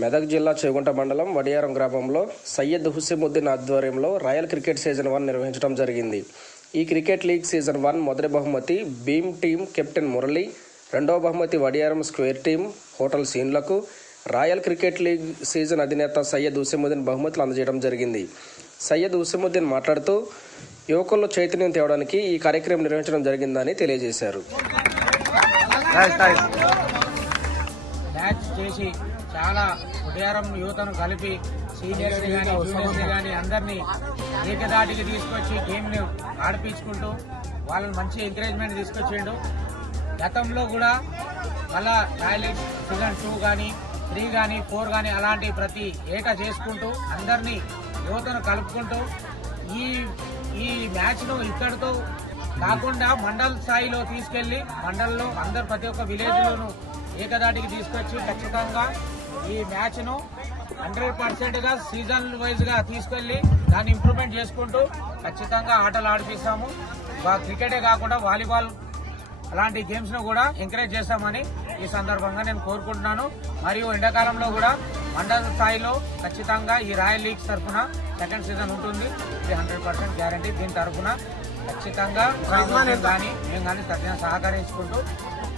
మెదక్ జిల్లా చేగుంట మండలం వడియారం గ్రామంలో సయ్యద్ హుసేముద్దీన్ ఆధ్వర్యంలో రాయల్ క్రికెట్ సీజన్ వన్ నిర్వహించడం జరిగింది. ఈ క్రికెట్ లీగ్ సీజన్ వన్ మొదటి బహుమతి భీమ్ టీం కెప్టెన్ మురళి రెండవ బహుమతి వడియారం స్క్వేర్ టీం హోటల్ సీన్లకు రాయల్ క్రికెట్ లీగ్ సీజన్ అధినేత సయ్యద్ హుసేముద్దీన్ బహుమతులు అందజేయడం జరిగింది. సయ్యద్ హుసేముద్దీన్ మాట్లాడుతూ యువకుల్లో చైతన్యం తేవడానికి ఈ కార్యక్రమం నిర్వహించడం జరిగిందని తెలియజేశారు. మ్యాచ్ చేసి చాలా ఉదయారం యువతను కలిపి సీనియర్స్ కానీ జూనియర్స్ కానీ అందరినీ ఏకదాటికి తీసుకొచ్చి గేమ్ని ఆడిపించుకుంటూ వాళ్ళని మంచి ఎంకరేజ్మెంట్ తీసుకొచ్చిండు. గతంలో కూడా మళ్ళా టాయిలెట్ సీజన్ టూ కానీ త్రీ కానీ ఫోర్ కానీ అలాంటి ప్రతి ఏటా చేసుకుంటూ అందరినీ యువతను కలుపుకుంటూ ఈ ఈ మ్యాచ్ను ఇక్కడితో కాకుండా మండల్ స్థాయిలో తీసుకెళ్ళి మండల్లో అందరు ప్రతి ఒక్క విలేజ్లోను ఏకదాటికి తీసుకొచ్చి ఖచ్చితంగా ఈ మ్యాచ్ను హండ్రెడ్ పర్సెంట్గా సీజన్ వైజ్గా తీసుకెళ్ళి దాన్ని ఇంప్రూవ్మెంట్ చేసుకుంటూ ఖచ్చితంగా ఆటలు ఆడిపిస్తాము. క్రికెటే కాకుండా వాలీబాల్ అలాంటి గేమ్స్ను కూడా ఎంకరేజ్ చేస్తామని ఈ సందర్భంగా నేను కోరుకుంటున్నాను. మరియు ఎండాకాలంలో కూడా మండల స్థాయిలో ఖచ్చితంగా ఈ రాయల్ లీగ్స్ తరఫున సెకండ్ సీజన్ ఉంటుంది. ఇది హండ్రెడ్ పర్సెంట్ గ్యారంటీ దీని తరఫున ఖచ్చితంగా కానీ మేము కానీ సత్యం సహకరించుకుంటూ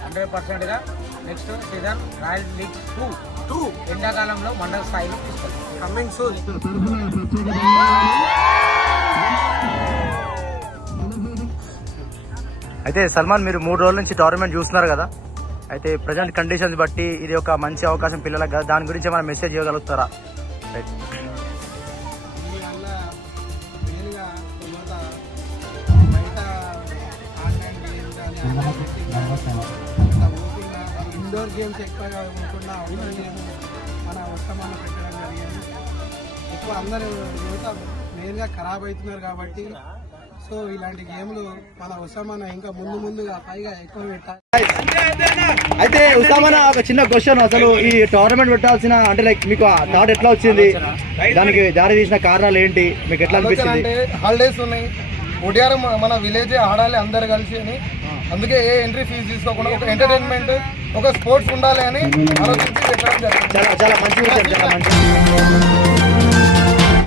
హండ్రెడ్ పర్సెంట్గా next season royal leagues two two ఎండాకాలంలో మండల స్థాయిలో తీసుకెళ్తాం. కమింగ్ సూన్ అయితే సల్మాన్ మీరు మూడు రోజుల నుంచి టోర్నమెంట్ చూస్తున్నారు కదా? అయితే ప్రజెంట్ కండిషన్స్ బట్టి ఇది ఒక మంచి అవకాశం పిల్లలకు కదా దాని గురించి మనం మెసేజ్ ఇవ్వగలుగుతారా? ఇండోర్ గేమ్స్ ఎక్కువగా ఉండకుండా అవుట్డోర్ గేమ్స్ మన ఉత్తమాన్ని పెట్టడం జరిగింది. ఎక్కువ అందరూ యువత మెయిన్గా ఖరాబ్ అవుతున్నారు కాబట్టి సో ఇలాంటి గేమ్లు మన ఉత్తమాన ఇంకా ముందు ముందుగా పైగా ఎక్కువ పెట్టాలి. అయితే ఉసామన ఒక చిన్న క్వశ్చన్ అసలు ఈ టోర్నమెంట్ పెట్టాల్సిన అంటే లైక్ మీకు ఆ థాట్ ఎట్లా వచ్చింది? దానికి దారి తీసిన కారణాలు ఏంటి? మీకు ఎట్లా అనిపించింది అంటే హాలిడేస్ ఉన్నాయి. ఉడియారం మన విలేజ్ ఆడాలి అందరు కలిసి అని. అందుకే ఏ ఎంట్రీ ఫీజు తీసుకోకుండా ఒక ఎంటర్టైన్మెంట్ ఒక స్పోర్ట్స్ ఉండాలి అని ఆలోచించి చాలా చాలా మంచి విషయం చాలా మంచి